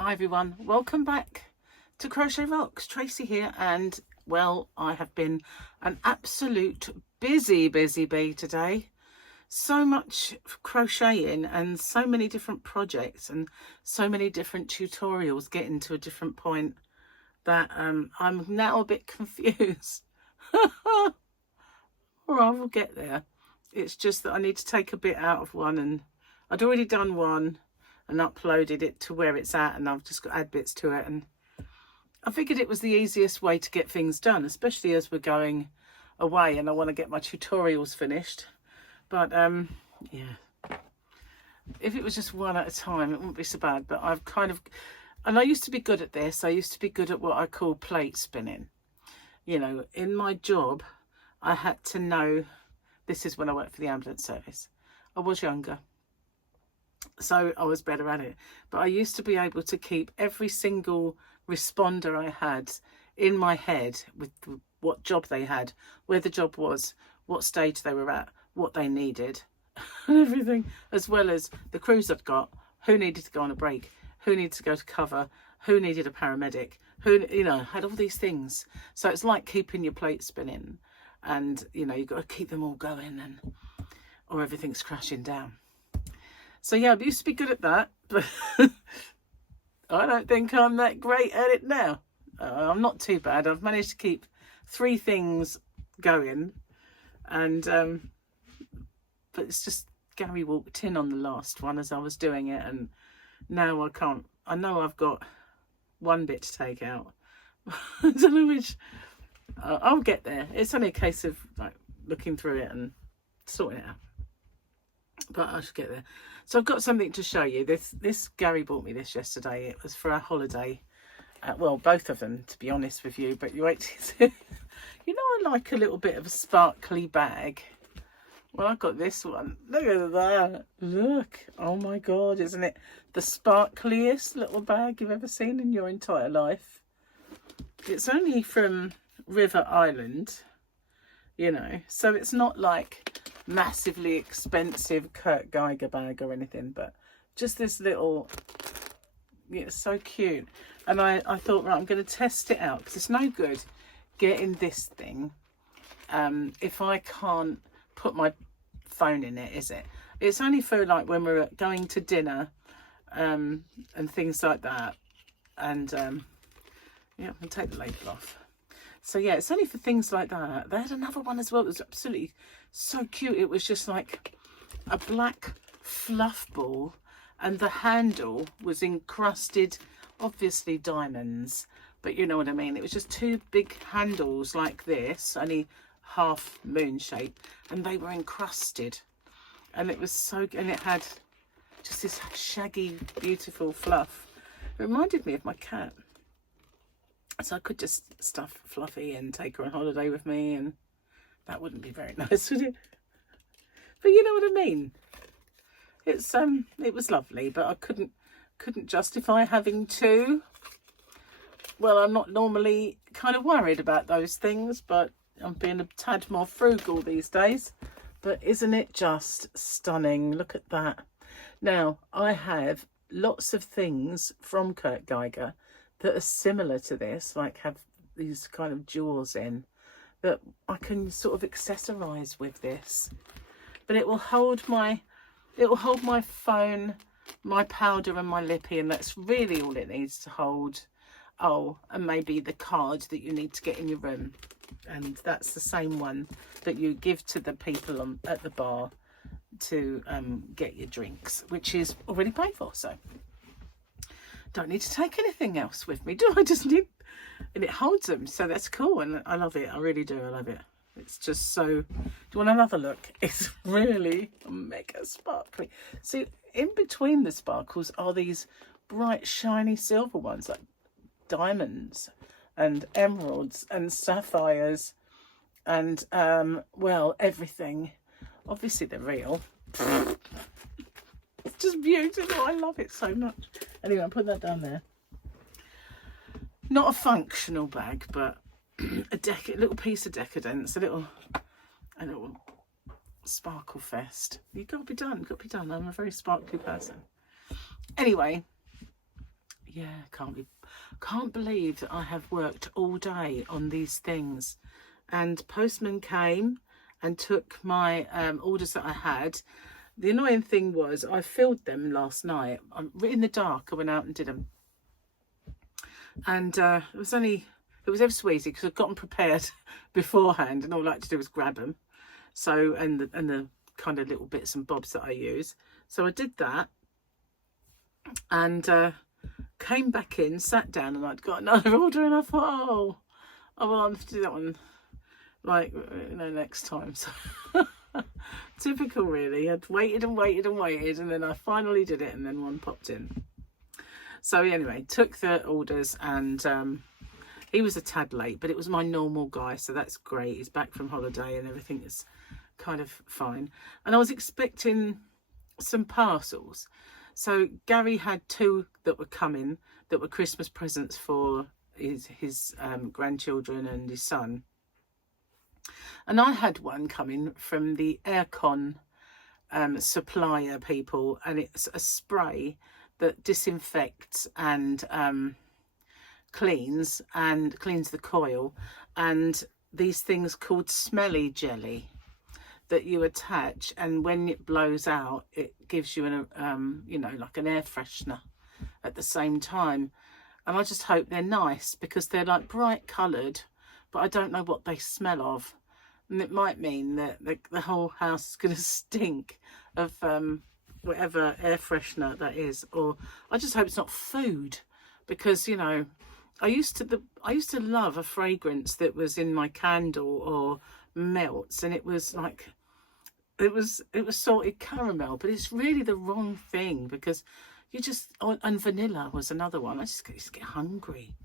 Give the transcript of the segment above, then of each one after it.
Hi everyone, welcome back to Crochet Rocks. Tracy here, and well, I have been an absolute busy bee today. So much crocheting and so many different projects and so many different tutorials getting to a different point that I'm now a bit confused. Or I will get there. It's just that I need to take a bit out of one, and I'd already done one and uploaded it to where it's at, and I've just got to add bits to it, and I figured it was the easiest way to get things done, especially as we're going away and I want to get my tutorials finished. But yeah, if it was just one at a time it wouldn't be so bad. But I've kind of, and I used to be good at this, I used to be good at what I call plate spinning. You know, in my job I had to know, this is when I worked for the ambulance service. I was younger, so I was better at it, but I used to be able to keep every single responder I had in my head with what job they had, where the job was, what stage they were at, what they needed and everything, as well as the crews I'd got, who needed to go on a break, who needed to go to cover, who needed a paramedic, who, you know, had all these things. So it's like keeping your plate spinning, and you know, you've got to keep them all going, and or everything's crashing down. So yeah, I used to be good at that, but I don't think I'm that great at it now. I'm not too bad. I've managed to keep 3 things going, and but it's just Gary walked in on the last one as I was doing it, and now I can't. I know I've got one bit to take out. I don't know which. I'll get there. It's only a case of like looking through it and sorting it out. But I should get there. So I've got something to show you. This Gary bought me this yesterday. It was for our holiday. Well, both of them, to be honest with you. But you wait to see. You know, I like a little bit of a sparkly bag. Well, I got this one. Look at that. Look. Oh my God, isn't it the sparkliest little bag you've ever seen in your entire life? It's only from River Island, you know, so it's not like massively expensive Kurt Geiger bag or anything, but just this little, it's so cute. And I thought, right, I'm going to test it out, because it's no good getting this thing if I can't put my phone in it, is it? It's only for like when we're going to dinner and things like that. And yeah, I'll take the label off. So yeah, it's only for things like that. They had another one as well. It was absolutely so cute. It was just like a black fluff ball, and the handle was encrusted, obviously diamonds, but you know what I mean. It was just 2 big handles like this, only half moon shape, and they were encrusted, and it was so, and it had just this shaggy, beautiful fluff. It reminded me of my cat. So I could just stuff Fluffy and take her on holiday with me, and that wouldn't be very nice, would it? But you know what I mean. It's it was lovely, but I couldn't justify having 2. Well, I'm not normally kind of worried about those things, but I'm being a tad more frugal these days. But isn't it just stunning? Look at that. Now, I have lots of things from Kurt Geiger that are similar to this, like have these kind of jewels in, that I can sort of accessorize with this. But it will hold my phone, my powder and my lippy, and that's really all it needs to hold. Oh, and maybe the card that you need to get in your room, and that's the same one that you give to the people at the bar to get your drinks, which is already paid for. So don't need to take anything else with me, do I? Just need, and it holds them, so that's cool, and I love it. I really do. I love it. It's just so. Do you want another look? It's really mega sparkly. See, in between the sparkles are these bright, shiny silver ones, like diamonds and emeralds and sapphires and well, everything. Obviously, they're real. It's just beautiful. I love it so much. Anyway, I'll put that down there. Not a functional bag, but a little piece of decadence, a little sparkle fest. You've got to be done. Got to be done. I'm a very sparkly person. Anyway, yeah, can't believe that I have worked all day on these things. And postman came and took my orders that I had. The annoying thing was I filled them last night. In the dark, I went out and did them. And it was ever so easy because I'd gotten prepared beforehand, and all I had to do was grab them. So, and the kind of little bits and bobs that I use. So I did that, and came back in, sat down, and I'd got another order, and I thought, oh, well, I'll have to do that one, like, you know, next time. So typical, really. I'd waited and waited and waited, and then I finally did it, and then one popped in. So anyway, took the orders, and he was a tad late, but it was my normal guy, so that's great. He's back from holiday and everything is kind of fine. And I was expecting some parcels. So Gary had 2 that were coming, that were Christmas presents for his grandchildren and his son. And I had one coming from the aircon supplier people, and it's a spray that disinfects and cleans the coil, and these things called smelly jelly that you attach, and when it blows out it gives you an you know, like an air freshener at the same time. And I just hope they're nice, because they're like bright coloured, but I don't know what they smell of, and it might mean that the whole house is going to stink of whatever air freshener that is. Or I just hope it's not food, because, you know, I used to love a fragrance that was in my candle or melts, and it was like, it was salted caramel, but it's really the wrong thing, because you just, and vanilla was another one. I just get hungry,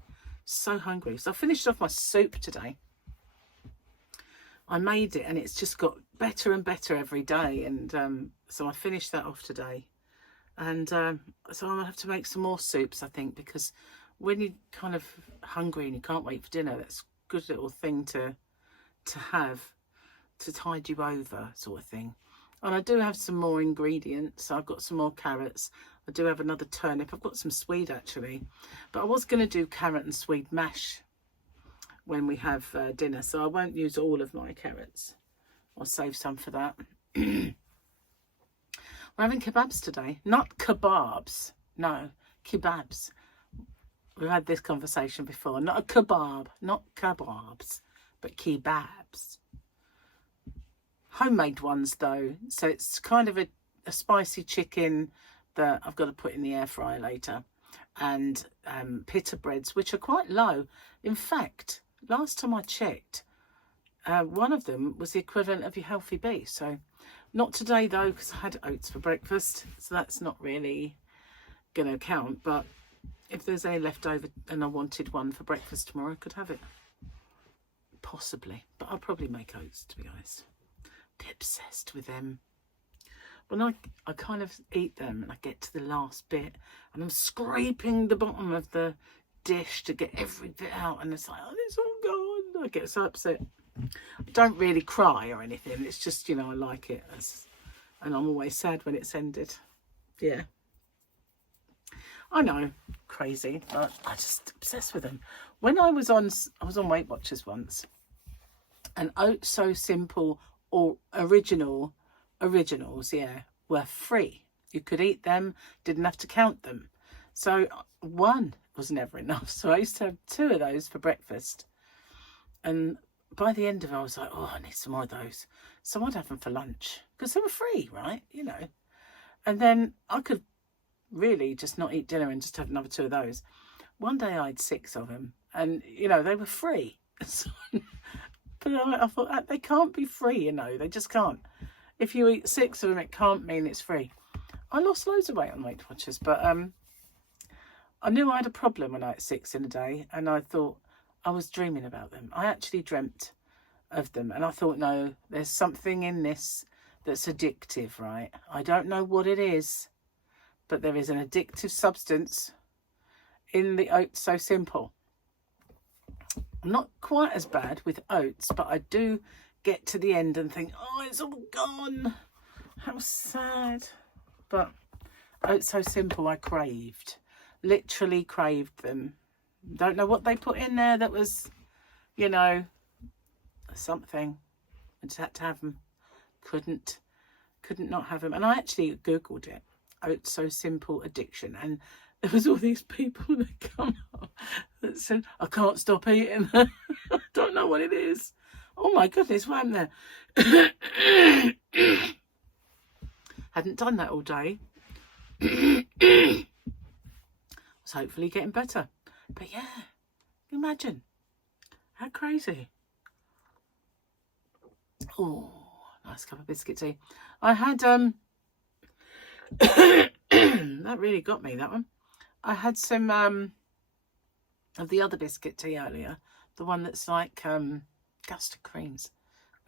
so hungry. So I finished off my soup today. I made it, and it's just got better and better every day, and so I finished that off today. And so I'll have to make some more soups, I think, because when you're kind of hungry and you can't wait for dinner, that's a good little thing to have to tide you over, sort of thing. And I do have some more ingredients. So I've got some more carrots. I do have another turnip. I've got some swede, actually, but I was going to do carrot and swede mash when we have dinner, so I won't use all of my carrots. I'll save some for that. We're having kebabs today. Not kebabs, no, kebabs. We've had this conversation before. Not a kebab, not kebabs, but kebabs. Homemade ones though, so it's kind of a spicy chicken that I've got to put in the air fryer later, and pita breads, which are quite low. In fact, last time I checked, one of them was the equivalent of your healthy bee. So not today though, because I had oats for breakfast, so that's not really going to count. But if there's any left over and I wanted one for breakfast tomorrow, I could have it. Possibly, but I'll probably make oats, to be honest. I'm obsessed with them. When I kind of eat them and I get to the last bit and I'm scraping the bottom of the dish to get every bit out, and it's like, oh, it's all gone. I get so upset. I don't really cry or anything. It's just, you know, I like it. And I'm always sad when it's ended. Yeah. I know, crazy, but I'm just obsessed with them. When I was on Weight Watchers once, and Oats So Simple or originals, yeah, were free. You could eat them, didn't have to count them. So one was never enough. So I used to have 2 of those for breakfast. And by the end of it, I was like, oh, I need some more of those. So I'd have them for lunch because they were free, right? You know. And then I could really just not eat dinner and just have another 2 of those. One day I had 6 of them, and, you know, they were free. But I thought, they can't be free, you know. They just can't. If you eat 6 of them, it can't mean it's free. I lost loads of weight on Weight Watchers, but I knew I had a problem when I ate 6 in a day, and I thought I was dreaming about them. I actually dreamt of them, and I thought, no, there's something in this that's addictive, right? I don't know what it is, but there is an addictive substance in the Oats So Simple. I'm not quite as bad with oats, but I do get to the end and think, oh, it's all gone. How sad. But Oats So Simple I craved. Literally craved them. Don't know what they put in there that was, you know, something. I just had to have them. Couldn't not have them. And I actually Googled it. Oh, it's so simple addiction. And there was all these people that come up that said, I can't stop eating them. I don't know what it is. Oh my goodness, what happened there? Hadn't done that all day. Was hopefully getting better. But yeah, imagine. How crazy. Oh, nice cup of biscuit tea. I had, that really got me, that one. I had some of the other biscuit tea earlier. The one that's like custard creams.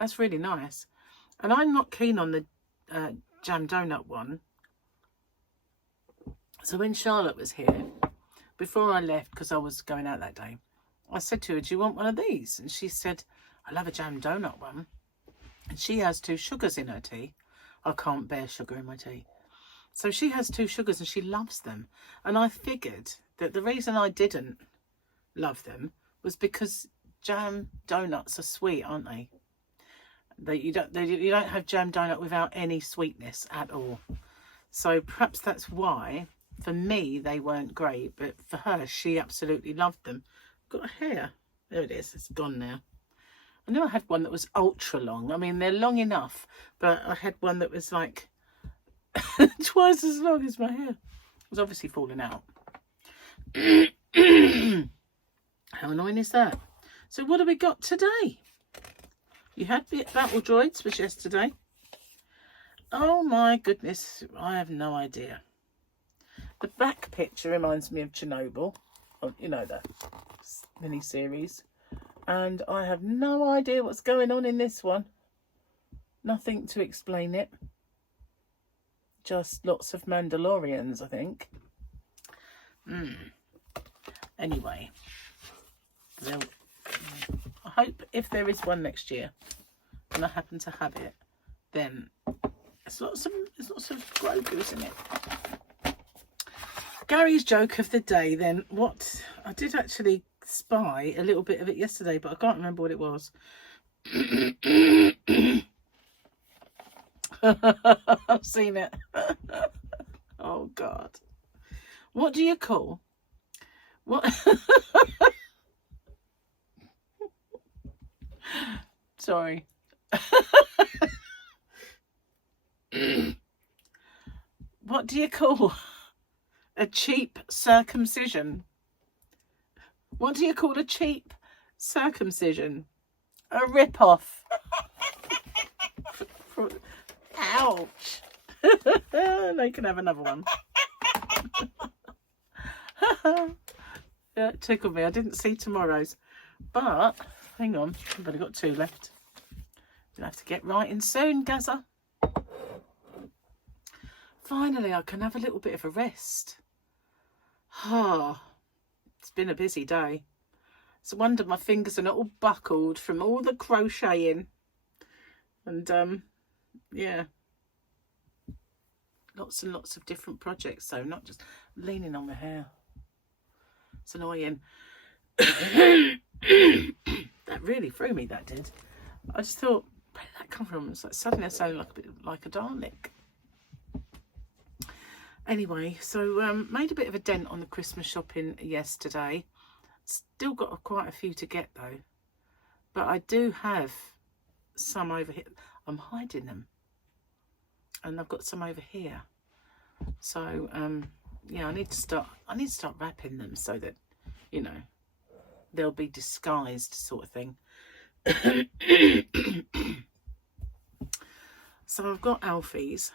That's really nice. And I'm not keen on the jam donut one. So when Charlotte was here, before I left, because I was going out that day, I said to her, do you want one of these? And she said, I love a jam donut one. And she has 2 sugars in her tea. I can't bear sugar in my tea. So she has 2 sugars and she loves them. And I figured that the reason I didn't love them was because jam donuts are sweet, aren't they? You don't have jam donut without any sweetness at all. So perhaps that's why, for me, they weren't great. But for her, she absolutely loved them. Got a hair. There it is. It's gone now. I knew I had one that was ultra long. I mean, they're long enough, but I had one that was like twice as long as my hair. It was obviously falling out. How annoying is that? So what have we got today? You had the Battle Droids was yesterday. Oh my goodness, I have no idea. The back picture reminds me of Chernobyl. Oh, you know, that mini-series. And I have no idea what's going on in this one. Nothing to explain it. Just lots of Mandalorians, I think. Anyway. I hope if there is one next year, and I happen to have it, then there's lots of Grogu's in it. Gary's joke of the day, then. What I did actually spy a little bit of it yesterday, but I can't remember what it was. I've seen it. Oh God. What do you call what sorry. What do you call a cheap circumcision? What do you call a cheap circumcision? A rip-off. Ouch. They can have another one. Yeah, it tickled me. I didn't see tomorrow's. But, hang on. I've only got 2 left. You'll have to get writing soon, Gazza. Finally, I can have a little bit of a rest. Oh, it's been a busy day. It's a wonder my fingers are not all buckled from all the crocheting. And, yeah. Lots and lots of different projects, so not just leaning on my hair. It's annoying. That really threw me, that did. I just thought, where did that come from? It's like suddenly I sounded like a bit like a Dalek. Anyway, so made a bit of a dent on the Christmas shopping yesterday. Still got quite a few to get though. But I do have some over here. I'm hiding them. And I've got some over here. So yeah, I need to start wrapping them so that, you know, they'll be disguised sort of thing. So I've got Alfie's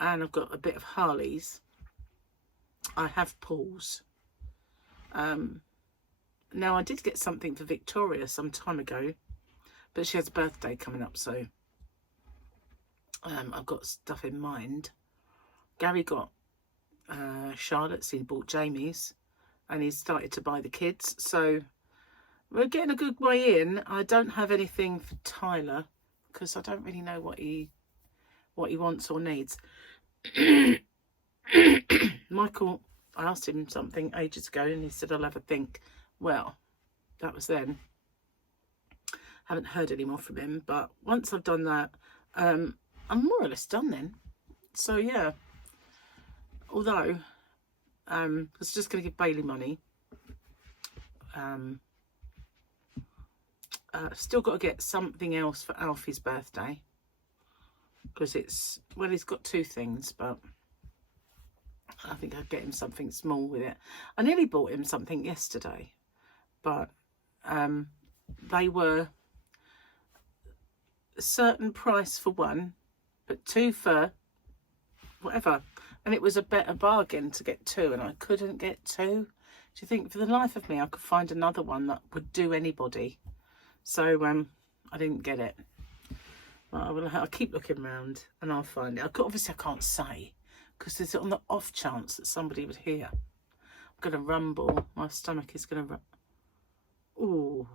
and I've got a bit of Harley's. I have Paul's. Now I did get something for Victoria some time ago, but she has a birthday coming up, so I've got stuff in mind. Gary got Charlotte's, he bought Jamie's, and he's started to buy the kids, so we're getting a good way in. I don't have anything for Tyler because I don't really know what he wants or needs. Michael, I asked him something ages ago and he said, I'll have a think. Well, that was then. Haven't heard any more from him, but once I've done that, I'm more or less done then. So yeah, although I was just going to give Bailey money. Still got to get something else for Alfie's birthday, because it's, well, he's got 2 things, but I think I'd get him something small with it. I nearly bought him something yesterday, but they were a certain price for one, but 2 for whatever, and it was a better bargain to get 2, and I couldn't get 2. Do you think for the life of me I could find another one that would do anybody? So I didn't get it. Well, I'll keep looking around and I'll find it. Obviously I can't say, because it's on the off chance that somebody would hear. I'm going to rumble. My stomach is going to rumble. Ooh.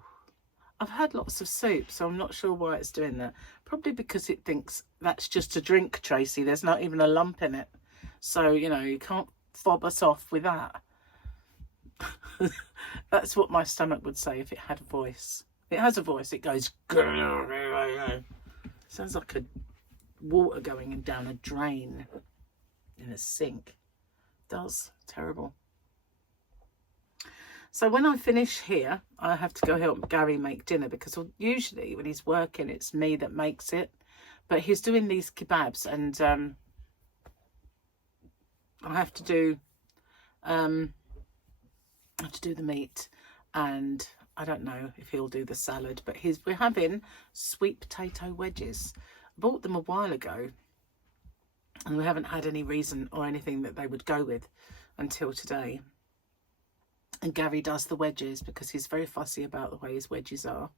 I've had lots of soup, so I'm not sure why it's doing that. Probably because it thinks that's just a drink, Tracy. There's not even a lump in it. So, you know, you can't fob us off with that. That's what my stomach would say if it had a voice. It has a voice. It goes... Sounds like a water going down a drain in a sink. It does. Terrible. So when I finish here, I have to go help Gary make dinner, because usually when he's working, it's me that makes it. But he's doing these kebabs, and I have to do the meat, and I don't know if he'll do the salad, but we're having sweet potato wedges. I bought them a while ago, and we haven't had any reason or anything that they would go with until today. And Gary does the wedges because he's very fussy about the way his wedges are.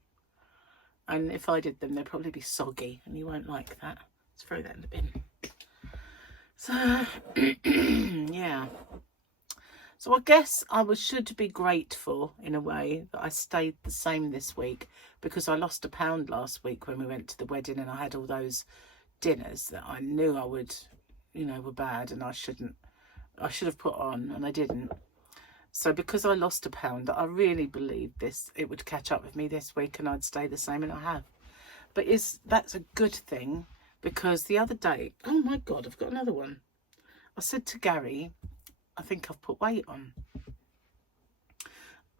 And if I did them, they'd probably be soggy, and you won't like that. Let's throw that in the bin. So, yeah. So I guess should be grateful in a way that I stayed the same this week, because I lost a pound last week when we went to the wedding, and I had all those dinners that I knew I would, you know, were bad, and I should have put on, and I didn't. So because I lost a pound, I really believed it would catch up with me this week and I'd stay the same, and I have. But that's a good thing, because the other day, oh my God, I've got another one. I said to Gary, I think I've put weight on,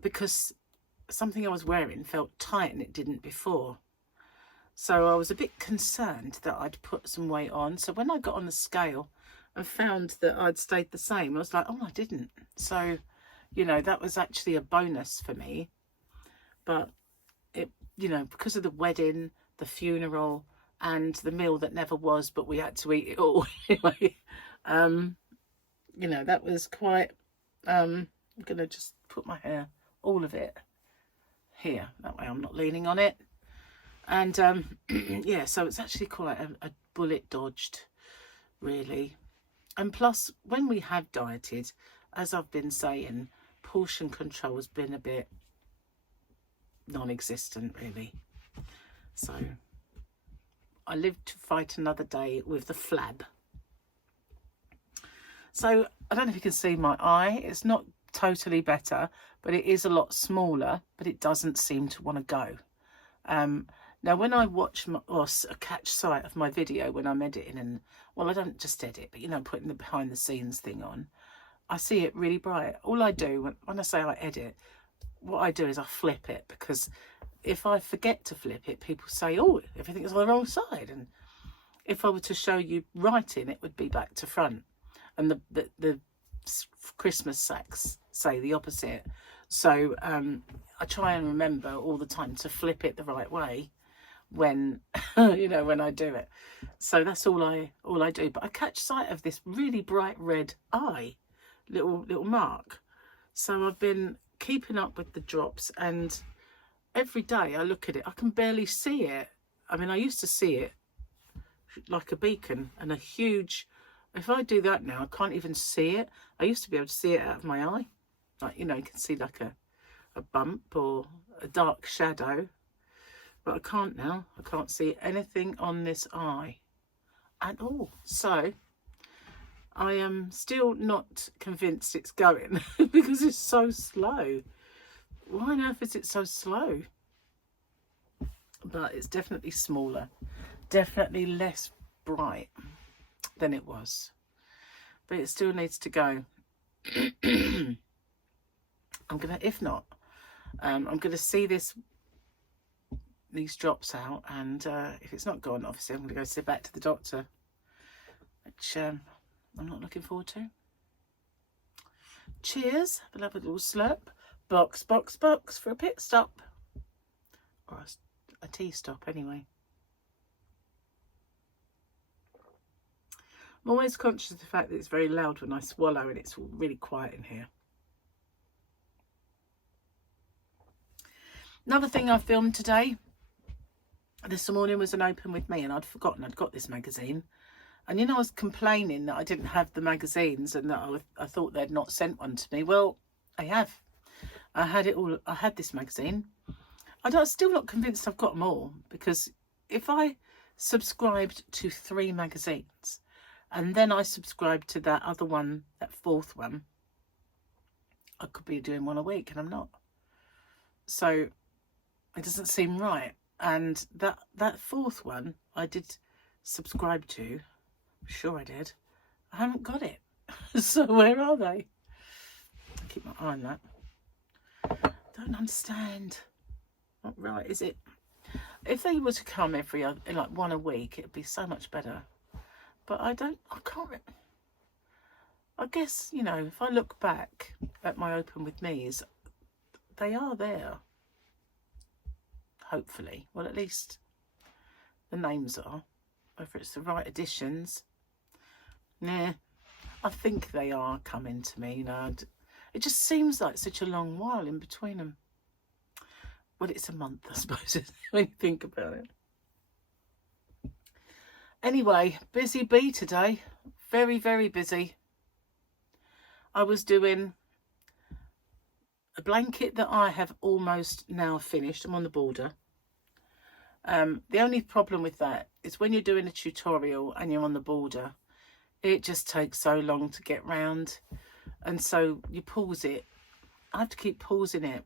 because something I was wearing felt tight and it didn't before. So I was a bit concerned that I'd put some weight on. So when I got on the scale and found that I'd stayed the same, I was like, oh, I didn't. So, you know, that was actually a bonus for me. But it, you know, because of the wedding, the funeral, and the meal that never was, but we had to eat it all anyway. You know, that was quite, I'm going to just put my hair, all of it, here. That way I'm not leaning on it. And, yeah, so it's actually quite a bullet dodged, really. And plus, when we have dieted, as I've been saying, portion control has been a bit non-existent, really. So I live to fight another day with the flab. So I don't know if you can see my eye. It's not totally better, but it is a lot smaller, but it doesn't seem to want to go. Now, when I watch or catch sight of my video when I'm editing, and, well, I don't just edit, but, you know, putting the behind the scenes thing on, I see it really bright. All I do, when I say I edit, what I do is I flip it, because if I forget to flip it, people say, oh, everything's on the wrong side. And if I were to show you writing, it would be back to front. And the Christmas sacks say the opposite. So I try and remember all the time to flip it the right way when, you know, when I do it. So that's all I do. But I catch sight of this really bright red eye, little mark. So I've been keeping up with the drops, and every day I look at it, I can barely see it. I mean, I used to see it like a beacon, and a huge, if I do that now, I can't even see it. I used to be able to see it out of my eye. Like, you know, you can see like a bump or a dark shadow. But I can't now. I can't see anything on this eye at all. So I am still not convinced it's going because it's so slow. Why on earth is it so slow? But it's definitely smaller, definitely less bright than it was, but it still needs to go. I'm gonna, if not, I'm gonna see these drops out, and if it's not gone, obviously I'm gonna go sit back to the doctor, which I'm not looking forward to. Cheers. We'll have a little slurp. Box, box, box for a pit stop, or a tea stop anyway. I'm always conscious of the fact that it's very loud when I swallow, and it's really quiet in here. Another thing I filmed today, this morning, was an open with me, and I'd forgotten I'd got this magazine. And, you know, I was complaining that I didn't have the magazines and that I thought they'd not sent one to me. Well, I have. I had it all. I had this magazine. I'm still not convinced I've got them all, because if I subscribed to 3 magazines and then I subscribed to that other one, that 4th one, I could be doing one a week, and I'm not. So it doesn't seem right. And that 4th one I did subscribe to. I'm sure I did. I haven't got it. So where are they? I keep my eye on that. Don't understand. Not right, is it? If they were to come every other, like one a week, it'd be so much better. But I can't. I guess, you know, if I look back at my open with me's, they are there. Hopefully. Well, at least the names are. Whether it's the right editions. Nah, I think they are coming to me, you know. It just seems like such a long while in between them. Well, it's a month, I suppose, when you think about it. Anyway, busy bee today. Very, very busy. I was doing a blanket that I have almost now finished. I'm on the border. The only problem with that is when you're doing a tutorial and you're on the border, it just takes so long to get round. And so you pause it. I have to keep pausing it,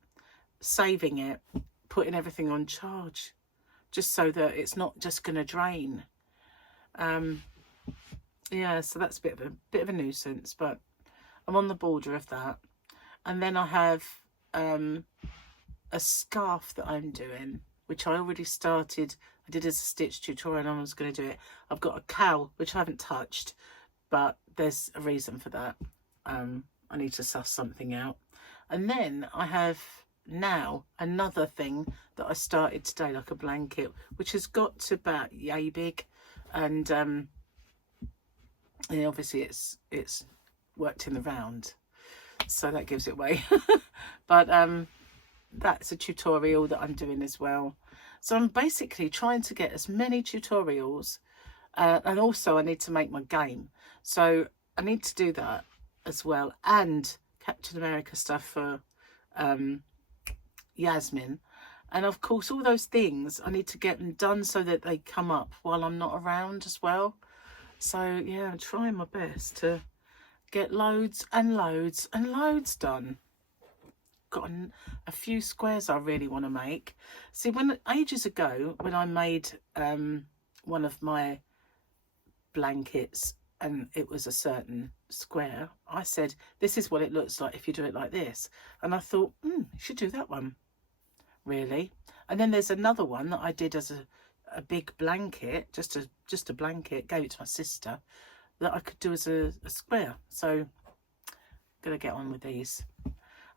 saving it, putting everything on charge, just so that it's not just going to drain. Yeah, so that's a bit of a nuisance, but I'm on the border of that. And then I have a scarf that I'm doing, which I already started. I did as a stitch tutorial, and I was going to do it. I've got a cowl, which I haven't touched, but there's a reason for that. I need to suss something out. And then I have now another thing that I started today, like a blanket, which has got to about yay big. And yeah, obviously it's worked in the round, so that gives it away. But that's a tutorial that I'm doing as well. So I'm basically trying to get as many tutorials, and also I need to make my game, so I need to do that as well, and Captain America stuff for Yasmin, and of course all those things I need to get them done so that they come up while I'm not around as well. So yeah, I'm trying my best to get loads and loads and loads done. Got a few squares I really want to make. See, when ages ago when I made one of my blankets and it was a certain square, I said, this is what it looks like if you do it like this. And I thought, you should do that one, really. And then there's another one that I did as a big blanket, just a blanket, gave it to my sister, that I could do as a square. So I'm gonna get on with these.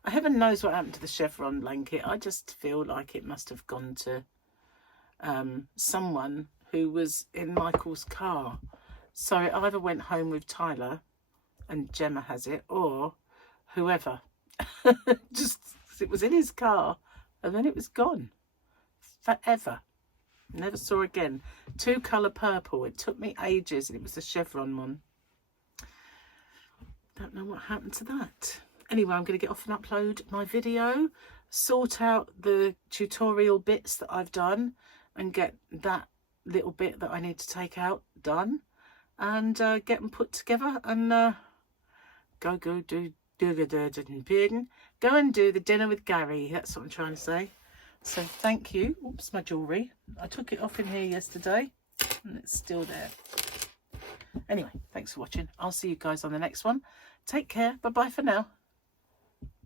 Heaven knows what happened to the chevron blanket. I just feel like it must have gone to someone who was in Michael's car. So it either went home with Tyler and Gemma has it, or whoever. Just, it was in his car and then it was gone forever. Never saw again. 2-colour purple. It took me ages, and it was the chevron one. Don't know what happened to that. Anyway, I'm going to get off and upload my video, sort out the tutorial bits that I've done, and get that little bit that I need to take out done. and get them put together and go and do the dinner with Gary. That's what I'm trying to say. So thank you. Oops, my jewellery. I took it off in here yesterday and it's still there. Anyway, thanks for watching. I'll see you guys on the next one. Take care. Bye bye for now.